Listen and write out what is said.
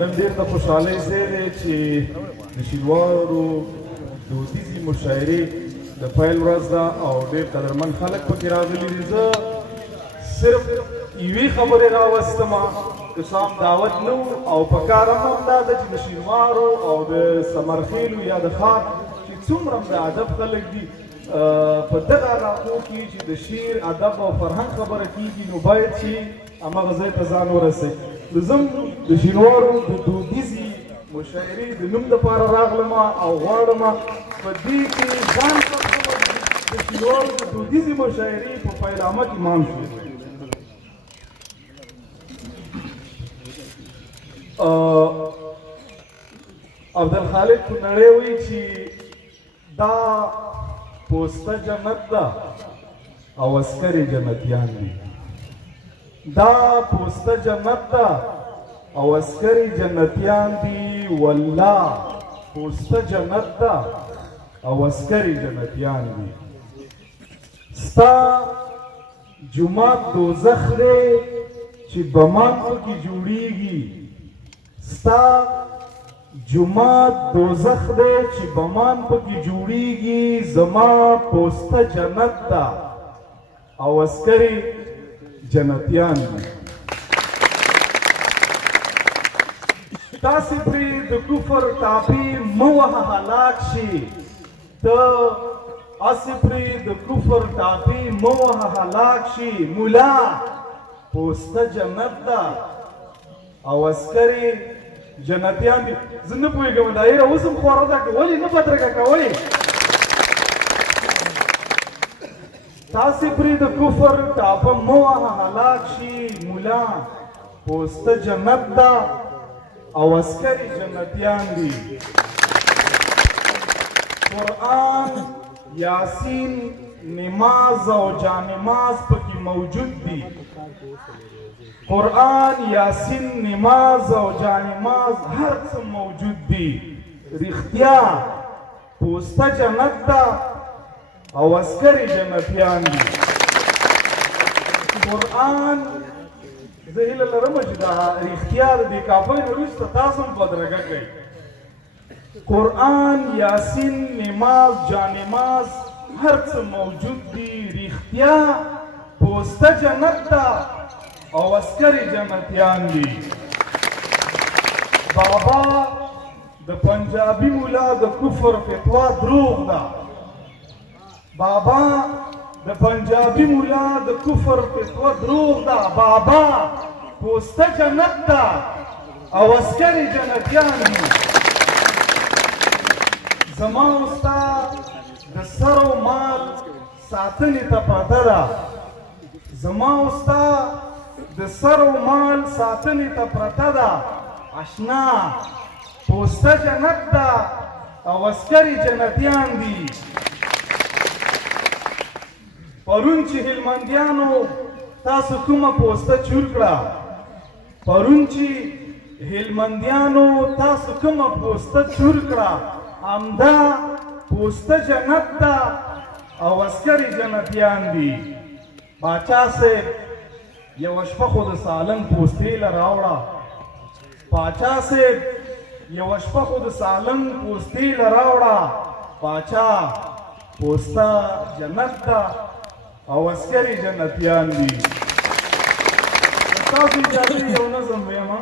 نن ډېر د خوشحالۍ ځای دی چې د شینوارو دودیزې مشاعرې د پیل ورځ ده او ډېر قدرمن خلک پکې راغلي دي. زه صرف یوې خبرې راوستمه که څه هم دعوت نه و او په کار هم همدا ده چې د شینوارو او د سمرخیلو یا د ښار چې څومره د ادب خلک دي په دغه علاقو کې چې د شعر ادب او فرهنګ خبره کېږي نو باید چې هماغه ځای ته ځان ورسوي. زم د شینوارو د دودیزې مشاعرې د نوم دپاره راغلم او غواړم په دې کې ځان د شینوارو د دودیزې مشاعرې په پیلامه کې مان شو. عبدالخالق کونړی وایي چې دا پوسته جنت ده او عسکرې جنتیان دي. دا پوسته جنت ده او عسکرې جنتیان دي. والله پوسته جنت ده او عسکرې جنتیان دي. ستا جومات دوزخ دی چې بمان پکې جوړیږي. ستا جومات دوزخ دی چې بمان پکې جوړیږي. زما پوسته جنت ده او عسکرې جنتیان دي. تاسې پرې د کفر ټاپې مه وهه هلاک شي. ته هسې پرې د کفر ټاپې مه وهه هلاک شي. مولا پوسته جنت ده او عسکرې جنتیان دي. زه نه پوهېږم دایره اوس هم خواره ده که ولې نه بدرګه کوئ. تاسې پرې د کفر ټاپه مه وهه هلاک شي. مولا پوسته جنت ده او عسکرې جنتیان دي. قرآن، یاسین، نماز او جانماز پکې موجود دي. قرآن، یاسین، نماز او جانماز هر څه موجود دي. رښتیا پوسته جنت ده او عسکرې جنتیان دي. قرآن زه هیله لرم چې دا رښتیا د دې کافۍ نه وروسته تاسو هم بدرګه کړئ. قرآن، یاسین، نماز، جانماز هر څه موجود دي. رښتیا پوسته جنت ده او عسکرې جنتیان دي. بابا د پنجابي مولا د کفر فتوا دروغ ده. بابا د پنجابي مولا د کفر فتوا دروغ ده. بابا پوسته جنت ده او عسکرې جنتیان دي. زما او ستا د سر او مال ساتنې ته پرته ده. زما او ستا د سر او مال ساتنې ته پرته ده. اشنا پوسته جنت ده او عسکرې جنتیان دي. پرون چې هلمندیانو تاسو کومه پوسته چور کړه، پرون چې هلمندیانو تاسو کومه پوسته چور کړه، همدا پوسته جنت ده او عسکرې جنتیان دي. باچا صاحب یوه شپه خو د سالنګ پوستې له راوړه. باچا صاحب یوه شپه خو د سالنګ پوستې له راوړه. باچا پوسته جنت ده او عسکرې جنتیان دي. تاسو اجازه یو نظم ویمه.